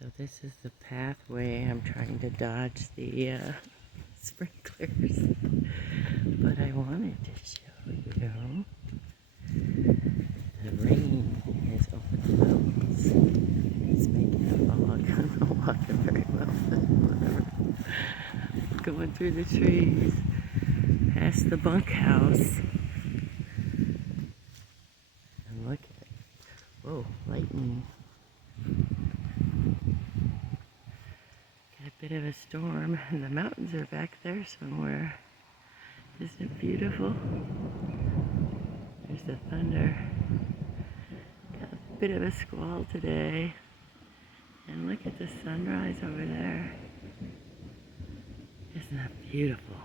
So this is the pathway. I'm trying to dodge the sprinklers, but I wanted to show you the rain is over the mountains. It's making a fog. I'm not walking very well, but whatever. Going through the trees, past the bunkhouse. And look at it. Whoa, lightning. Got a bit of a storm, and the mountains are back there somewhere. Isn't it beautiful? There's the thunder. Got a bit of a squall today. And look at the sunrise over there. Isn't that beautiful?